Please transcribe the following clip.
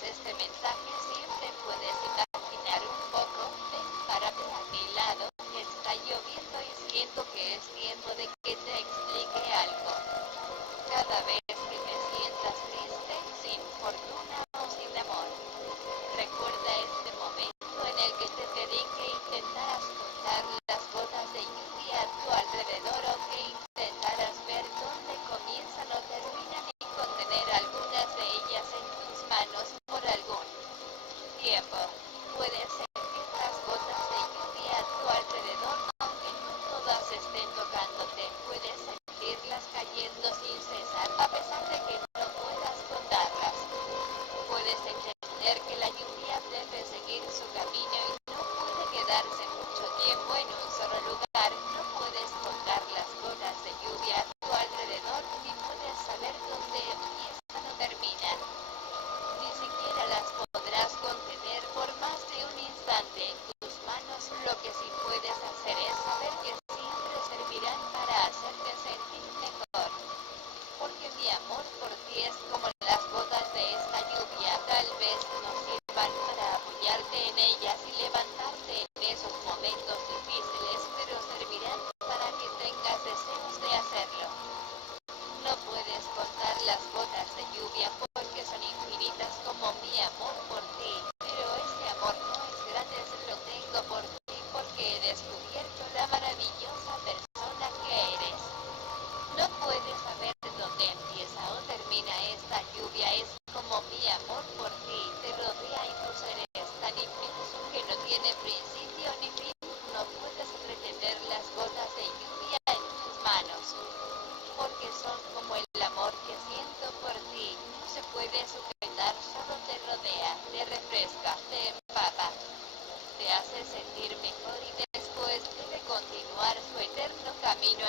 escuchas este mensaje siempre puedes imaginar un poco de párate a mi lado, está lloviendo y siento que es tiempo de que te explique algo. Cada vez que me sientas triste, sin fortuna o sin amor, recuerda este momento en el que te pedí que intentaras contar las gotas de lluvia a tu alrededor o que intentaras ver dónde comienzan o terminan y contener algunas de ellas en tus manos por algún tiempo. Puedes sentir las gotas de lluvia a tu alrededor aunque no todas estén tocándote. Puedes sentirlas cayendo sin cesar a pesar de que no puedas contarlas. Puedes entender que la lluvia debe seguir su camino y no puede quedarse mucho tiempo en un solo lugar. No puedes contar las gotas de lluvia a tu alrededor ni puedes saber dónde empiezan o terminan. Ni siquiera las podrás contener por más de un instante en tus manos. Lo que sí puedes hacer es saber que siempre servirán para hacerte sentir mejor. Porque mi amor por ti es como las gotas de esta lluvia. Tal vez no sirvan para apoyarte en ellas y levantarte en esos momentos difíciles, pero servirán para que tengas deseos de hacerlo. No puedes contar las gotas de lluvia porque son infinitas como mi amor por ti, pero este amor no es grande, lo tengo por ti porque he descubierto la maravillosa persona que eres. No puedes saber dónde empieza o termina esta lluvia, es como mi amor por ti, te rodea y tu ser es tan inmenso que no tiene principio ni fin. No puedes retener las gotas de lluvia en tus manos, porque son como el amor que siento por ti. No se puede sujetar, solo te rodea, te refresca, te empapa, te hace sentir mejor y después debe continuar su eterno camino